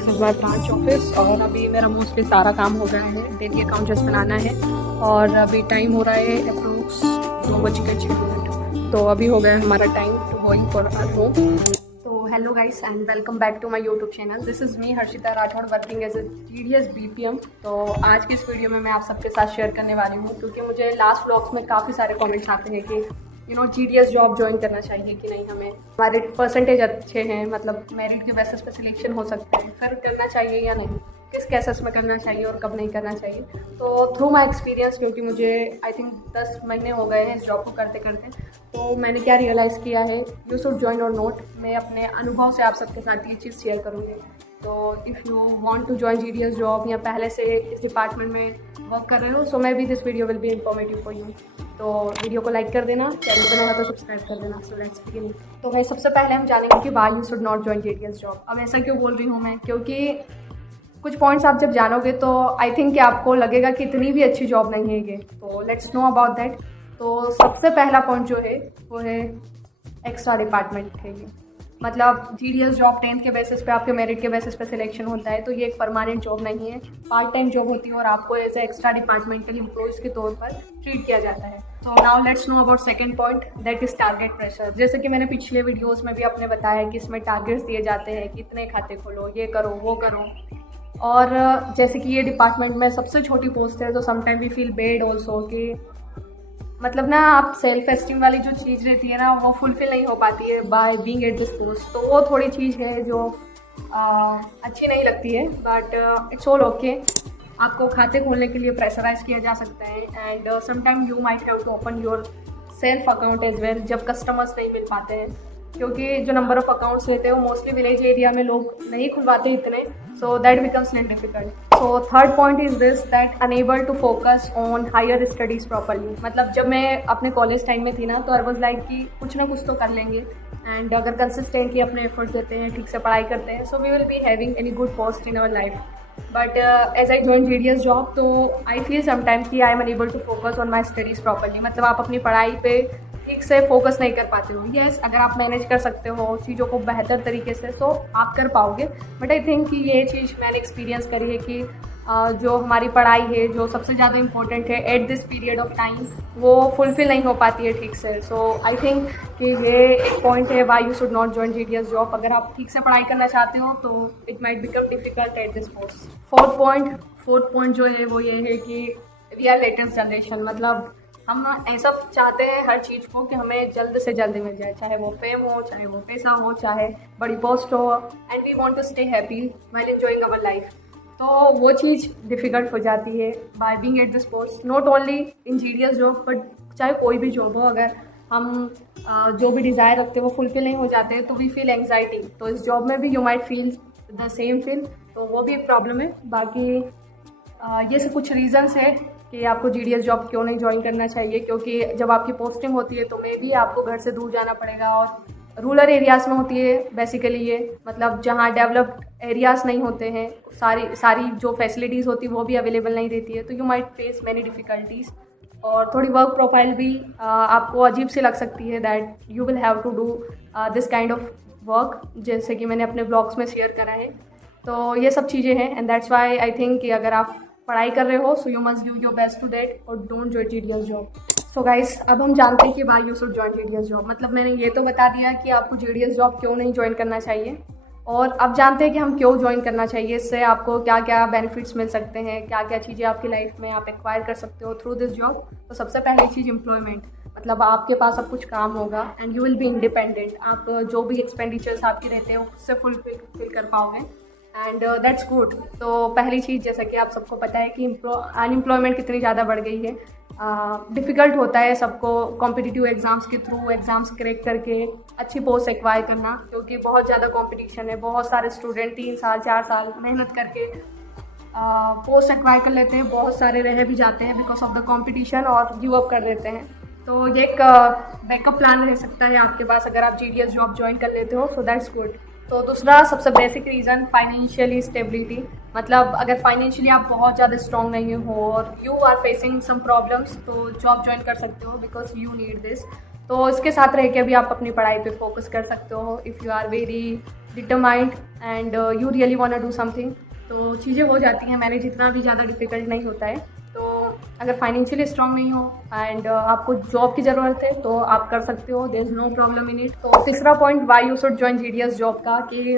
This is my branch office और अभी मेरा मोस्टली सारा काम हो गया है। डेली अकाउंट जस्ट बनाना है और अभी टाइम हो रहा है अप्रोक्स 2:06। तो अभी हो गया है हमारा time to going for our home. तो hello guys and welcome back to my YouTube channel. This is me Harshita Rathore working as a TDS BPM। तो आज की इस वीडियो में मैं आप सबके साथ शेयर करने वाली हूँ क्योंकि मुझे लास्ट व्लॉग्स में काफ़ी सारे कमेंट्स आते हैं कि GDS जॉब ज्वाइन करना चाहिए कि नहीं, हमें हमारे परसेंटेज अच्छे हैं, मतलब मेरिट के बेसिस पे सिलेक्शन हो सकता है, फिर करना चाहिए या नहीं, किस केसेस में करना चाहिए और कब नहीं करना चाहिए। तो थ्रू माई एक्सपीरियंस, क्योंकि मुझे आई थिंक 10 महीने हो गए हैं इस जॉब को करते करते, तो मैंने क्या रियलाइज़ किया है, यू शुड ज्वाइन और नॉट, मैं अपने अनुभव से आप सबके साथ ये चीज़ शेयर करूँगी। तो if you want to join GDS job या पहले से इस डिपार्टमेंट में वर्क कर रहे हो, so maybe this video will be informative for you. तो वीडियो को लाइक कर देना, चैनल पर नया तो सब्सक्राइब कर देना। So let's begin. तो भाई सबसे पहले हम जानेंगे कि why you should not join GDS job. अब ऐसा क्यों बोल रही हूँ मैं, क्योंकि कुछ पॉइंट्स आप जब जानोगे तो आई थिंक कि आपको लगेगा कि इतनी भी अच्छी जॉब नहीं है ये। तो लेट्स नो अबाउट दैट। तो सबसे पहला पॉइंट जो है वो है एक्स्ट्रा डिपार्टमेंट है ये। मतलब GDS जॉब 10th के बेसिस पे, आपके मेरिट के बेसिस पे सिलेक्शन होता है, तो ये एक परमानेंट जॉब नहीं है, पार्ट टाइम जॉब होती है और आपको as a extra departmental employees के तौर पर ट्रीट किया जाता है। तो now let's know about second point, that is target pressure. जैसे कि मैंने पिछले वीडियोस में भी आपने बताया कि इसमें टारगेट्स दिए जाते हैं कि इतने खाते खोलो, ये करो, वो करो। और जैसे कि ये डिपार्टमेंट में सबसे छोटी पोस्ट है, तो sometime we feel bad also कि मतलब ना, आप सेल्फ एस्टीम वाली जो चीज़ रहती है ना, वो फुलफिल नहीं हो पाती है by being at this post. तो वो थोड़ी चीज़ है जो अच्छी नहीं लगती है, बट इट्स ऑल ओके। आपको खाते खोलने के लिए प्रेशराइज किया जा सकता है and sometime you might have to open your self account as well जब कस्टमर्स नहीं मिल पाते हैं, क्योंकि जो नंबर ऑफ अकाउंट्स रहते हैं वो मोस्टली विलेज एरिया में लोग नहीं खुलवाते इतने, so that becomes little difficult. So third point is this, that unable to focus on higher studies properly. मतलब जब मैं अपने कॉलेज टाइम में थी ना, तो आई वाज लाइक कि कुछ ना कुछ तो कर लेंगे एंड अगर कंसिस्टेंटली अपने एफर्ट्स देते हैं, ठीक से पढ़ाई करते हैं, so we will be having any good post in our life. But as I join GDS job, तो आई फील समटाइम कि I am unable to focus on my studies properly. मतलब आप अपनी पढ़ाई पे ठीक से फोकस नहीं कर पाते हो। यस, अगर आप मैनेज कर सकते हो चीज़ों को बेहतर तरीके से, सो आप कर पाओगे, बट आई थिंक कि ये चीज़ मैंने एक्सपीरियंस करी है कि जो हमारी पढ़ाई है, जो सबसे ज़्यादा इम्पोर्टेंट है at this period of time, वो फुलफिल नहीं हो पाती है ठीक से। सो आई थिंक कि ये एक पॉइंट है Y you should not join GDS job. अगर आप ठीक से पढ़ाई करना चाहते हो तो it might become difficult at this post. Fourth point जो है वो ये है कि वी आर लेटेस्ट जनरेशन। मतलब हम ऐसा चाहते हैं हर चीज़ को कि हमें जल्द से जल्द मिल जाए, चाहे वो फेम हो, चाहे वो पैसा हो, चाहे बड़ी पोस्ट हो, and we want to stay happy while enjoying our life. तो वो चीज़ डिफ़िकल्ट हो जाती है by being at this post, not only in GDS job but चाहे कोई भी जॉब हो। अगर हम जो भी डिज़ायर रखते हैं वो फुलफिल नहीं हो जाते हैं तो वी फील एंग्जाइटी। तो इस जॉब में भी you might feel the same feel, तो वो भी एक प्रॉब्लम है। बाकी ये सब कुछ रीज़न्स है कि आपको GDS जॉब क्यों नहीं ज्वाइन करना चाहिए, क्योंकि जब आपकी पोस्टिंग होती है तो मे भी आपको घर से दूर जाना पड़ेगा और रूरल एरियाज़ में होती है बेसिकली ये, मतलब जहाँ डेवलप्ड एरियाज़ नहीं होते हैं, सारी जो फैसिलिटीज़ होती है वो भी अवेलेबल नहीं रहती है, तो you might face many difficulties. और थोड़ी वर्क प्रोफाइल भी आपको अजीब सी लग सकती है, that you will have to do this kind of work, जैसे कि मैंने अपने ब्लॉग्स में शेयर करा है। तो ये सब चीज़ें हैं and that's why I think कि अगर आप पढ़ाई कर रहे हो so you must give your best to that और don't join GDS job. So guys, अब हम जानते हैं कि why you should join GDS job. मतलब मैंने ये तो बता दिया कि आपको GDS जॉब क्यों नहीं ज्वाइन करना चाहिए, और अब जानते हैं कि हम क्यों ज्वाइन करना चाहिए, इससे आपको क्या क्या बेनिफिट्स मिल सकते हैं, क्या क्या चीज़ें आपकी लाइफ में आप एक्वायर कर सकते हो थ्रू दिस जॉब। तो सबसे पहली चीज़ एम्प्लॉयमेंट, मतलब आपके पास अब कुछ काम होगा and you will be independent. आप जो भी एक्सपेंडिचर्स आपके रहते हैं उससे फुलफिल कर पाओगे एंड दैट्स गुड। तो पहली चीज़, जैसा कि आप सबको पता है कि अनएम्प्लॉयमेंट कितनी ज़्यादा बढ़ गई है, डिफ़िकल्ट होता है सबको कॉम्पिटिटिव एग्ज़ाम्स के थ्रू एग्ज़ाम्स क्रैक करके अच्छी पोस्ट एक्वायर करना, क्योंकि बहुत ज़्यादा कंपटीशन है। बहुत सारे स्टूडेंट 3 साल 4 साल मेहनत करके पोस्ट एक्वायर कर लेते हैं, बहुत सारे रह भी जाते हैं बिकॉज ऑफ द कंपटीशन और गिव अप कर देते हैं। तो ये एक बैकअप प्लान रह सकता है आपके पास अगर आप GDS जॉब ज्वाइन कर लेते हो, सो दैट्स गुड। तो दूसरा सबसे बेसिक रीज़न, फाइनेंशियली स्टेबिलिटी। मतलब अगर फाइनेंशियली आप बहुत ज़्यादा स्ट्रॉन्ग नहीं हो और you are facing some problems, तो जॉब ज्वाइन कर सकते हो बिकॉज यू नीड दिस। तो इसके साथ रह के भी आप अपनी पढ़ाई पे फोकस कर सकते हो। If you are very determined and you really want to do something, तो चीज़ें हो जाती हैं। मैनेज इतना भी ज़्यादा डिफिकल्ट नहीं होता है। तो अगर फाइनेंशियली स्ट्रांग नहीं हो एंड आपको जॉब की ज़रूरत है तो आप कर सकते हो, there is no problem in it. तो तीसरा point why you should join GDS job का कि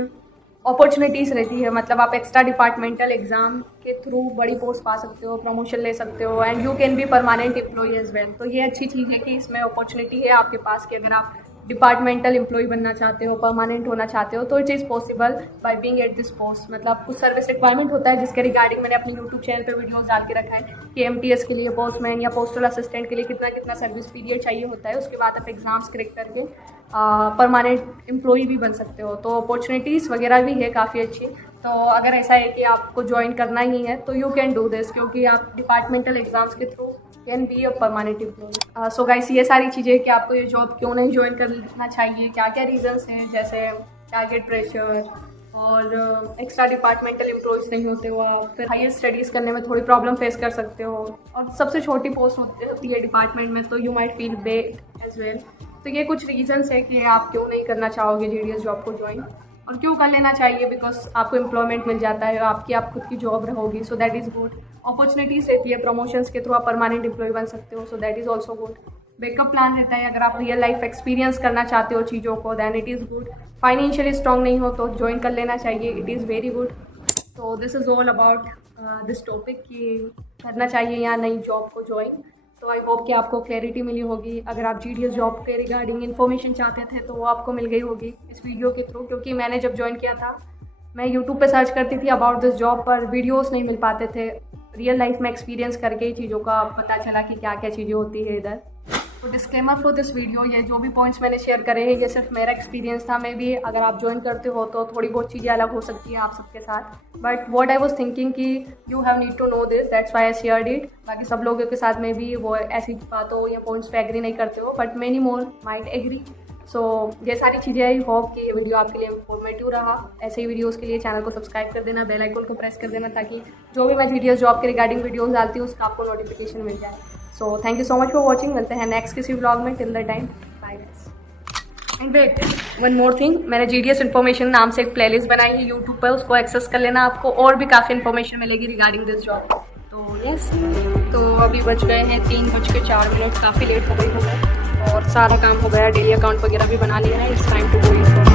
अपॉर्चुनिटीज़ रहती है, मतलब आप एक्स्ट्रा डिपार्टमेंटल एग्जाम के थ्रू बड़ी पोस्ट पा सकते हो, प्रमोशन ले सकते हो and you can be permanent employ as well. तो ये अच्छी चीज़ है कि इसमें अपॉर्चुनिटी है आपके पास कि अगर आप डिपार्टमेंटल एम्प्लॉय बनना चाहते हो, परमानेंट होना चाहते हो, तो it is possible by being at this post. मतलब कुछ सर्विस रिक्वायरमेंट होता है जिसके रिगार्डिंग मैंने अपनी यूट्यूब चैनल पे वीडियोस डाल के रखा है कि MTS के लिए, पोस्टमैन या पोस्टल असिस्टेंट के लिए कितना कितना सर्विस पीरियड चाहिए होता है। उसके बाद आप एग्जाम्स क्रैक करके परमानेंट एम्प्लॉय भी बन सकते हो। तो अपॉर्चुनिटीज़ वगैरह भी है काफ़ी अच्छी। तो अगर ऐसा है कि आपको ज्वाइन करना ही है तो यू कैन डू दिस, क्योंकि आप डिपार्टमेंटल एग्जाम्स के through can be a permanent employ. So guys, ये सारी चीज़ें कि आपको ये जॉब क्यों नहीं ज्वाइन करना चाहिए, क्या क्या रीजंस हैं, जैसे टारगेट प्रेशर और एक्स्ट्रा डिपार्टमेंटल एम्प्लॉयज़ नहीं होते हो आप, फिर हायर स्टडीज़ करने में थोड़ी प्रॉब्लम फेस कर सकते हो, और सबसे छोटी पोस्ट होती है डिपार्टमेंट में, तो you might feel bad as well. तो ये कुछ रीजंस है कि आप क्यों नहीं करना चाहोगे GDS जॉब को ज्वाइन, और क्यों कर लेना चाहिए, बिकॉज आपको एम्प्लॉयमेंट मिल जाता है, आप खुद की जॉब रहोगी, so that is good. Opportunities रहती है, प्रमोशंस के थ्रू आप परमानेंट एम्प्लॉय बन सकते हो, so that is also good. Backup plan रहता है, अगर आप रियल लाइफ एक्सपीरियंस करना चाहते हो चीज़ों को, then it is good. Financially strong नहीं हो तो ज्वाइन कर लेना चाहिए, इट इज़ वेरी गुड। तो this is all about this topic कि करना चाहिए या नहीं जॉब को ज्वाइन। तो आई होप कि आपको क्लैरिटी मिली होगी। अगर आप GDS जॉब के रिगार्डिंग इन्फॉर्मेशन चाहते थे तो वो आपको मिल गई होगी इस वीडियो के थ्रू, क्योंकि मैंने जब ज्वाइन किया था मैं यूट्यूब पे सर्च करती थी अबाउट दिस जॉब, पर वीडियोस नहीं मिल पाते थे। रियल लाइफ में एक्सपीरियंस करके ही चीज़ों का पता चला कि क्या क्या चीज़ें होती है इधर। तो डिस्क्लेमर फॉर दिस वीडियो, ये जो भी पॉइंट्स मैंने शेयर करे हैं ये सिर्फ मेरा एक्सपीरियंस था। मे भी अगर आप ज्वाइन करते हो तो थोड़ी बहुत चीज़ें अलग हो सकती हैं आप सबके साथ, but what I was thinking कि you have need to know this, that's why I shared it. बाकी सब लोगों के साथ में भी वो ऐसी बातों या पॉइंट्स पे एग्री नहीं करते हो, but many more might agree. So ये सारी चीज़ें, आई होप कि ये वीडियो आपके लिए इंफॉर्मेटिव रहा। ऐसे ही वीडियोस के लिए चैनल को सब्सक्राइब कर देना, बेल आइकन को प्रेस कर देना, ताकि जो भी मैं GDS जॉब के रिगार्डिंग वीडियोस डालती हूँ उसका आपको नोटिफिकेशन मिल जाए। So thank you so much for watching. मिलते हैं नेक्स्ट किसी व्लॉग में। Till the time, bye guys. And wait, one more thing, मैंने GDS इन्फॉर्मेशन नाम से एक प्लेलिस्ट बनाई है यूट्यूब पर, उसको एक्सेस कर लेना, आपको और भी काफ़ी इन्फॉर्मेशन मिलेगी रिगार्डिंग दिस जॉब। तो यस, तो अभी बज गए हैं 3:04, काफ़ी लेट हो गई हूँ मैं, और सारा काम हो गया, डेली अकाउंट वगैरह भी बना लिया है। It's time to go.